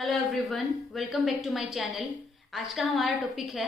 Hello everyone, welcome back to my channel. आज का हमारा टॉपिक है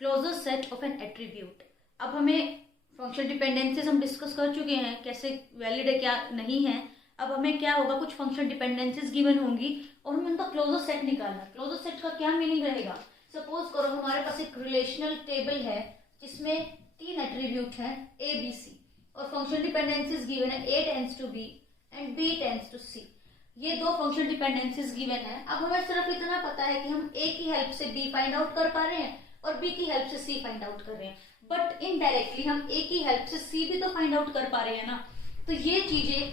closure set of an attribute. अब हमें फंक्शन डिपेंडेंसीज हम डिस्कस कर चुके हैं, कैसे वैलिड है क्या नहीं है। अब हमें क्या होगा, कुछ फंक्शन डिपेंडेंसीज गिवन होंगी और हमें उनका क्लोजर सेट निकालना। क्लोजर सेट का क्या मीनिंग रहेगा? सपोज करो हमारे पास एक रिलेशनल टेबल है जिसमें 3 एट्रीब्यूट है ए बी सी और फंक्शन डिपेंडेंसीज गिवन है A tends to B and B tends to C. ये 2 फंक्शन डिपेंडेंसीज गिवन है। अब हमें सिर्फ इतना पता है कि हम ए की हेल्प से बी फाइंड आउट कर पा रहे हैं और बी की हेल्प से सी फाइंड आउट कर रहे हैं, बट इनडायरेक्टली हम ए की हेल्प से सी भी तो फाइंड आउट कर पा रहे हैं ना। तो ये चीजें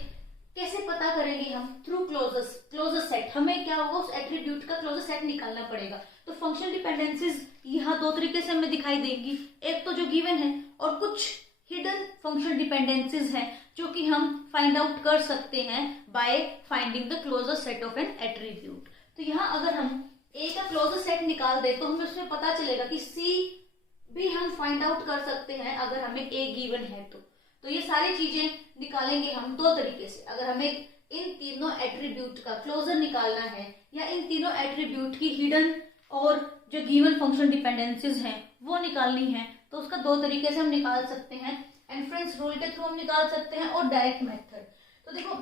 कैसे पता करेंगे हम? Through closure set. हमें क्या होगा, उस एट्रीब्यूट का क्लोजर सेट निकालना पड़ेगा। तो फंक्शन डिपेंडेंसीज यहाँ 2 तरीके से हमें दिखाई देंगी। एक तो जो गिवन है और कुछ हिडन फंक्शन डिपेंडेंसीज हैं जो कि हम फाइंड आउट कर सकते हैं by finding the closure set of an attribute. तो यहाँ अगर हम ए का क्लोजर सेट निकाल दे तो हमें उसमें पता चलेगा कि सी भी हम फाइंड आउट कर सकते हैं अगर हमें ए गिवन है तो ये सारी चीजें निकालेंगे हम 2 तरीके से। अगर हमें इन तीनों एट्रीब्यूट का क्लोजर निकालना है या इन तीनों एट्रीब्यूट की हिडन और जो गिवन फंक्शन डिपेंडेंसीज हैं वो निकालनी है, तो उसका 2 तरीके से हम निकाल सकते हैं। इन्फरेंस रूल के थ्रू हम निकाल सकते हैं और डायरेक्ट मेथड। तो देखो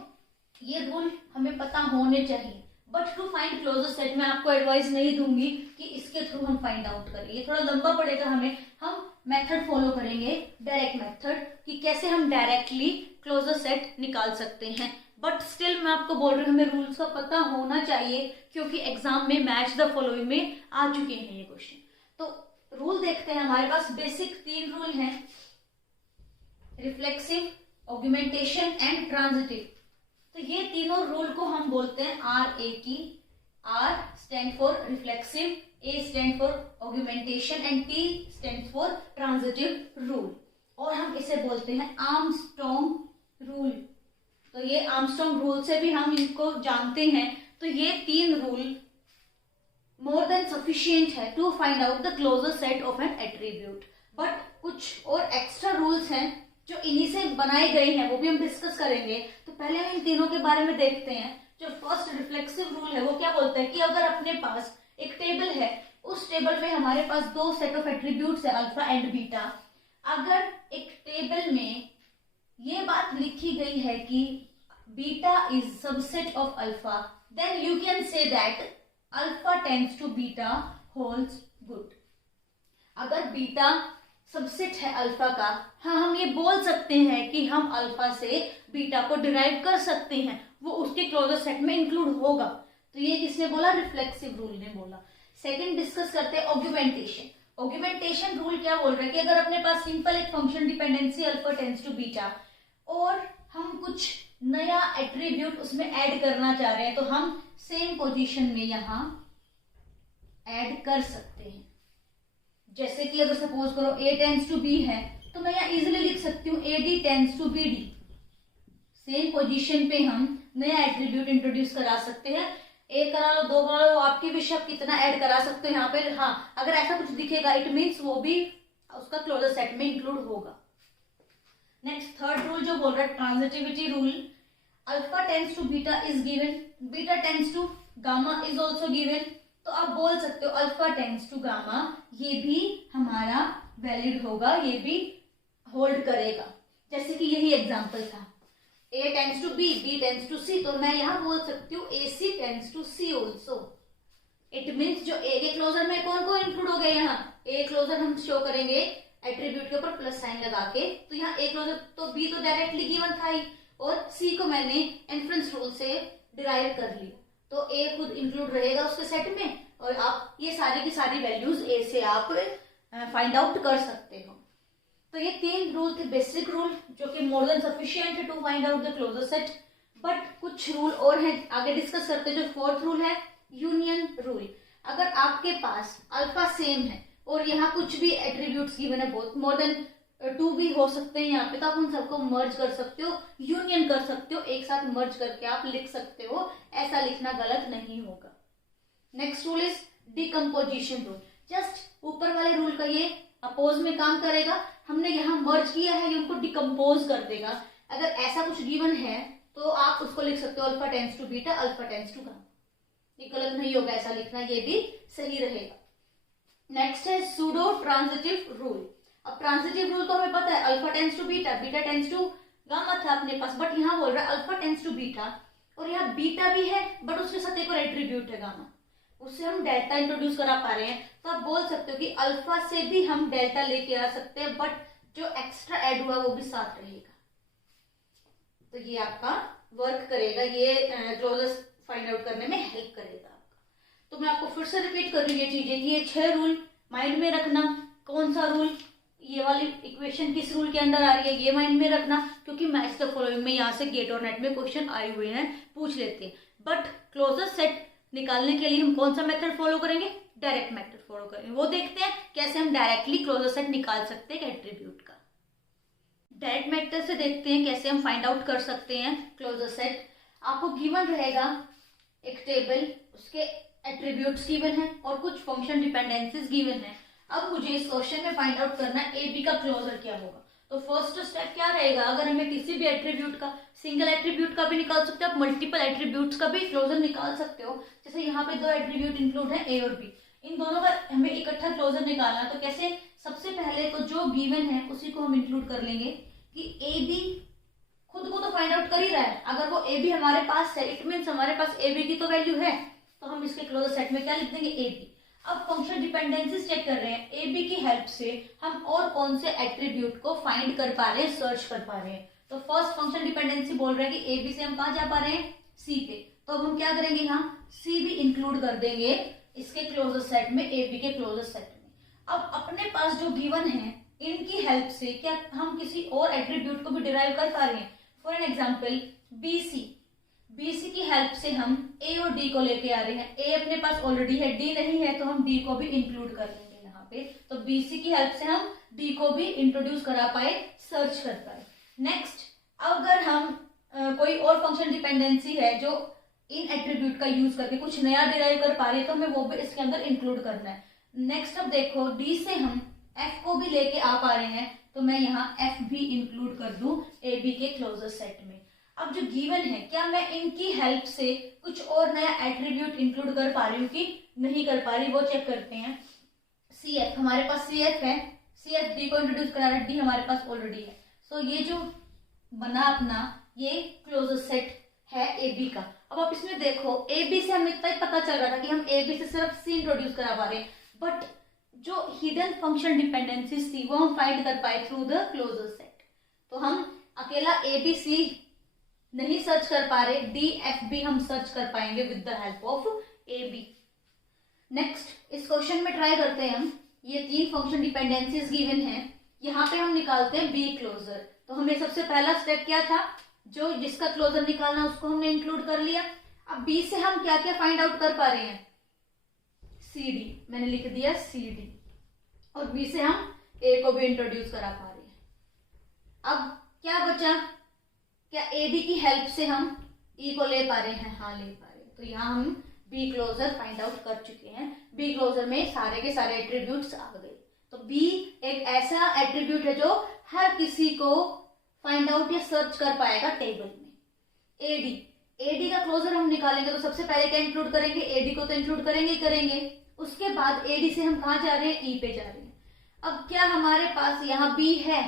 ये रूल हमें पता होने चाहिए, but to find closure set मैं आपको एडवाइस नहीं दूंगी कि इसके थ्रू हम फाइंड आउट करें, ये थोड़ा लंबा पड़ेगा हमें। हम मेथड फॉलो करेंगे, डायरेक्ट मेथड, कि कैसे हम डायरेक्टली क्लोजर सेट निकाल सकते हैं। बट स्टिल मैं आपको बोल रही हूँ हमें रूल्स का पता होना चाहिए, क्योंकि एग्जाम में मैच द फॉलोइंग में आ चुके हैं ये क्वेश्चन। तो रूल देखते हैं, हमारे पास बेसिक 3 रूल हैं, रिफ्लेक्सिव, ऑगमेंटेशन एंड ट्रांजिटिव। तो ये तीनों रूल को हम बोलते हैं RAT। R stand for reflexive, A stand for augmentation and T stand for transitive rule, और हम इसे बोलते हैं आर्मस्ट्रॉन्ग रूल। तो ये आर्मस्ट्रॉन्ग रूल से भी हम इनको जानते हैं। तो ये 3 रूल मोर देन सफिशिएंट है to find out the closure set of an attribute. But कुछ और एक्स्ट्रा रूल्स हैं जो इन्हीं से बनाए गए हैं, वो भी हम डिस्कस करेंगे। तो पहले हम इन तीनों के बारे में देखते हैं। जो फर्स्ट रिफ्लेक्सिव रूल है वो क्या बोलता है कि अगर अपने पास एक टेबल है, उस टेबल में हमारे पास 2 सेट ऑफ एट्रीब्यूट्स है अल्फा एंड बीटा। अगर एक टेबल में ये बात लिखी गई है कि beta is subset of alpha, then you can say that alpha tends to beta holds good. अगर बीटा सबसेट है अल्फा का, हाँ हम ये बोल सकते हैं कि हम अल्फा से बीटा को डिराइव कर सकते हैं, वो उसके क्लोजर सेट में इंक्लूड होगा। तो ये किसने बोला? रिफ्लेक्सिव रूल ने बोला। सेकंड डिस्कस करते हैं ऑगमेंटेशन। ऑगमेंटेशन रूल क्या बोल रहा है कि अगर अपने पास सिंपल एक function dependency alpha tends to beta और हम कुछ नया एट्रीब्यूट उसमें ऐड करना चाह रहे हैं, तो हम सेम पोजीशन में यहां ऐड कर सकते हैं। जैसे कि अगर सपोज करो A टेंड्स टू B है, तो मैं यहाँ इजिली लिख सकती हूँ AD tends to BD। Same position पे हम नया एट्रीब्यूट इंट्रोड्यूस करा सकते हैं। 1 करा लो, 2 करा लो, आपकी भी शक कितना ऐड करा सकते हो यहाँ पे। हाँ, अगर ऐसा कुछ दिखेगा इट मीन्स वो भी उसका क्लोजर सेट में इंक्लूड होगा। नेक्स्ट थर्ड रूल जो बोल रहा है transitivity rule. Alpha tends to beta is given, beta tends to gamma is also given. तो आप बोल सकते हो अल्फा टेंड्स टू गामा, ये भी हमारा वैलिड होगा, ये भी होल्ड करेगा। जैसे कि यही एग्जांपल था, A tends to B, B tends to C, तो मैं यहां बोल सकती हूँ AC tends to C also. It means जो A के क्लोजर में कौन कौन इंक्लूड हो गए, यहाँ A क्लोजर हम शो करेंगे एट्रीब्यूट के ऊपर प्लस साइन लगा के। तो यहाँ A क्लोजर तो B तो डायरेक्टली गिवन था ही, और C को मैंने इन्फरेंस रूल से डिराइव कर लिया, तो A खुद इंक्लूड रहेगा उसके सेट में, और आप ये सारी की सारी वैल्यूज A से आप फाइंड आउट कर सकते हो। तो ये 3 रूल थे, बेसिक रूल, जो कि मोर देन सफिशिएंट है to find out the closure set. But कुछ रूल और हैं, आगे डिस्कस करते हैं। जो 4th रूल है यूनियन रूल। अगर आपके पास अल्फा सेम है और यहाँ कुछ भी एट्रीब्यूट्स गिवन है, बहुत मोर देन 2 भी हो सकते हैं यहाँ पे, तो आप उन सबको मर्ज कर सकते हो, यूनियन कर सकते हो, एक साथ मर्ज करके आप लिख सकते हो। ऐसा लिखना गलत नहीं होगा। Next rule is decomposition rule. Just ऊपर वाले रूल का ये अपोज में काम करेगा। हमने यहाँ मर्ज किया है, ये उनको डिकम्पोज कर देगा। अगर ऐसा कुछ गिवन है तो आप उसको लिख सकते हो alpha tends to beta, alpha tends to gamma. ये गलत नहीं होगा ऐसा लिखना, ये भी सही रहेगा। नेक्स्ट है सूडो ट्रांजिटिव रूल। अब ट्रांजिटिव रूल तो हमें पता है, alpha tends to beta, beta tends to gamma था अपने पास, बट यहाँ बोल रहा है अल्फा टेंस टू बीटा, और यहाँ बीटा भी है बट उसके साथ एक और एट्रीब्यूट है गामा, उससे हम डेल्टा इंट्रोड्यूस करा पा रहे हैं। तो आप बोल सकते हो कि अल्फा से भी हम डेल्टा लेके आ सकते हैं, बट जो एक्स्ट्रा ऐड हुआ वो भी साथ रहेगा। तो ये आपका वर्क करेगा, ये क्लोजेस फाइंड आउट करने में हेल्प करेगा आपका। तो मैं आपको फिर से रिपीट कर रही हूँ ये चीजें, ये 6 रूल माइंड में रखना। कौन सा रूल, ये वाली इक्वेशन किस रूल के अंदर आ रही है, ये माइंड में रखना, क्योंकि मैच द फॉलोइंग में यहाँ से गेट और नेट में क्वेश्चन आए हुए हैं, पूछ लेते हैं। बट क्लोजेस्ट सेट निकालने के लिए हम कौन सा मेथड फॉलो करेंगे, डायरेक्ट मेथड फॉलो करेंगे। वो देखते हैं कैसे हम डायरेक्टली क्लोजेस्ट सेट निकाल सकते हैं एट्रीब्यूट का। डायरेक्ट मेथड से देखते हैं कैसे हम फाइंड आउट कर सकते हैं क्लोजेस्ट सेट। आपको गिवन रहेगा एक टेबल, उसके एट्रीब्यूट्स गिवन है और कुछ फंक्शन डिपेंडेंसीज गिवन है। अब मुझे इस क्वेश्चन में फाइंड आउट करना है ए बी का क्लोजर क्या होगा। तो फर्स्ट स्टेप क्या रहेगा, अगर हमें किसी भी एट्रीब्यूट का, सिंगल एट्रीब्यूट का भी निकाल सकते हो आप, मल्टीपल एट्रीब्यूट्स का भी क्लोजर निकाल सकते हो। जैसे यहाँ पे 2 एट्रीब्यूट इंक्लूड है ए और बी, इन दोनों का हमें इकट्ठा क्लोजर निकालना है। तो कैसे, सबसे पहले तो जो गिवन है उसी को हम इंक्लूड कर लेंगे कि ए बी खुद को तो फाइंड आउट कर ही रहा है। अगर वो ए बी हमारे पास है, इट मीन्स हमारे पास ए बी की तो वैल्यू है, तो हम इसके क्लोजर सेट में क्या लिख देंगे, ए बी। अब फंक्शन डिपेंडेंसीज चेक कर रहे हैं, ए बी की हेल्प से हम और कौन से एट्रीब्यूट को फाइंड कर पा रहे हैं, सर्च कर पा रहे हैं। तो फर्स्ट फंक्शन डिपेंडेंसी बोल रहा है कि ए बी से हम कहाँ जा पा रहे हैं, सी पे। तो अब हम क्या करेंगे, यहाँ सी भी इंक्लूड कर देंगे इसके क्लोजर सेट में, ए बी के क्लोजर सेट में। अब अपने पास जो गिवन है इनकी हेल्प से क्या हम किसी और एट्रीब्यूट को भी डिराइव कर पा रहे हैं। फॉर एन एग्जाम्पल बीसी की हेल्प से हम ए और डी को लेके आ रहे हैं। ए अपने पास ऑलरेडी है, डी नहीं है, तो हम डी को भी इंक्लूड कर लेंगे यहाँ पे। तो बीसी की हेल्प से हम डी को भी इंट्रोड्यूस करा पाए, सर्च कर पाए। नेक्स्ट, अगर हम कोई और फंक्शन डिपेंडेंसी है जो इन एट्रीब्यूट का यूज करके कुछ नया डिराइव कर पा रही है, तो हमें वो भी इसके अंदर इंक्लूड करना है। नेक्स्ट, अब देखो डी से हम एफ को भी लेके आ पा रहे हैं, तो मैं यहाँ एफ भी इंक्लूड कर दूं ए बी के क्लोजर सेट में। अब जो गिवन है, क्या मैं इनकी हेल्प से कुछ और नया एट्रीब्यूट इंक्लूड कर पा रही हूँ कि नहीं कर पा रही, वो चेक करते हैं। सी एफ, हमारे पास सी एफ है, सी एफ डी को इंट्रोड्यूस करा रहा है, डी हमारे पास ऑलरेडी है। सो ये जो बना अपना, ये क्लोजर सेट है ए बी का। अब आप इसमें देखो, ए बी से हमें इतना ही पता चल रहा था कि हम ए बी से सिर्फ सी इंट्रोड्यूस करा पा रहे हैं, बट जो हिडन फंक्शन डिपेंडेंसीज थी वो हम फाइंड कर पाए थ्रू द क्लोजर सेट। तो हम अकेला ए बी सी नहीं सर्च कर पा रहे, डी एफ बी हम सर्च कर पाएंगे with the help of A B. Next, इस क्वेश्चन में ट्राई करते हैं हम, ये 3 फंक्शन डिपेंडेंसीज गिवन है, यहाँ पे हम निकालते हैं बी क्लोजर। तो हमें सबसे पहला स्टेप क्या था, जो जिसका क्लोजर निकालना उसको हमने इंक्लूड कर लिया। अब बी से हम क्या क्या फाइंड आउट कर पा रहे हैं, सी डी, मैंने लिख दिया सी डी, और बी से हम ए को भी इंट्रोड्यूस करा पा रहे हैं। अब क्या बचा, क्या ए डी की हेल्प से हम ई को ले पा रहे हैं, हाँ ले पा रहे हैं। तो यहाँ हम बी क्लोजर फाइंड आउट कर चुके हैं। बी क्लोजर में सारे के सारे एट्रीब्यूट्स आ गए। तो बी एक ऐसा एट्रीब्यूट है जो हर किसी को फाइंड आउट या सर्च कर पाएगा टेबल में। एडी का क्लोजर हम निकालेंगे तो सबसे पहले क्या इंक्लूड करेंगे, एडी को तो इंक्लूड करेंगे ही करेंगे। उसके बाद एडी से हम कहाँ जा रहे हैं, ई पे जा रहे हैं। अब क्या हमारे पास यहाँ बी है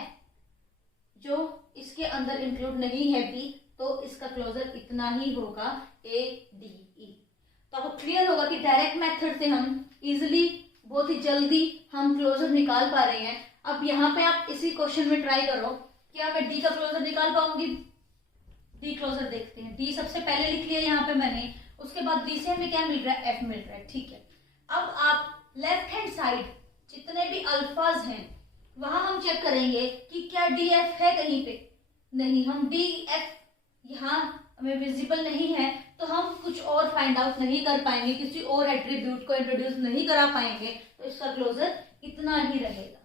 जो इसके अंदर इंक्लूड नहीं है बी, तो इसका क्लोजर इतना ही होगा, ए डी ई। तो आपको क्लियर होगा कि डायरेक्ट मेथड से हम इजिली, बहुत ही जल्दी हम क्लोजर निकाल पा रहे हैं। अब यहाँ पे आप इसी क्वेश्चन में ट्राई करो, क्या मैं डी का क्लोजर निकाल पाऊंगी। डी क्लोजर देखते हैं, डी सबसे पहले लिख लिया यहाँ पे मैंने, उसके बाद डी से हमें क्या मिल रहा है, एफ मिल रहा है, ठीक है। अब आप लेफ्ट हैंड साइड जितने भी अल्फाज हैं वहां हम चेक करेंगे कि क्या डी एफ है कहीं पे, नहीं, हम डी एफ यहाँ हमें विजिबल नहीं है, तो हम कुछ और फाइंड आउट नहीं कर पाएंगे, किसी और एट्रीब्यूट को इंट्रोड्यूस नहीं करा पाएंगे, तो इसका क्लोजर इतना ही रहेगा।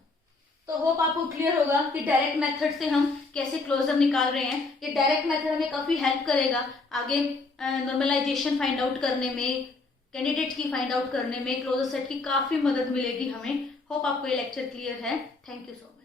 तो होप आपको क्लियर होगा कि डायरेक्ट मेथड से हम कैसे क्लोजर निकाल रहे हैं। ये डायरेक्ट मेथड हमें काफी हेल्प करेगा आगे नॉर्मलाइजेशन फाइंड आउट करने में, कैंडिडेट की फाइंड आउट करने में, क्लोजर सेट की काफी मदद मिलेगी हमें। होप आपको ये लेक्चर क्लियर है। Thank you so much.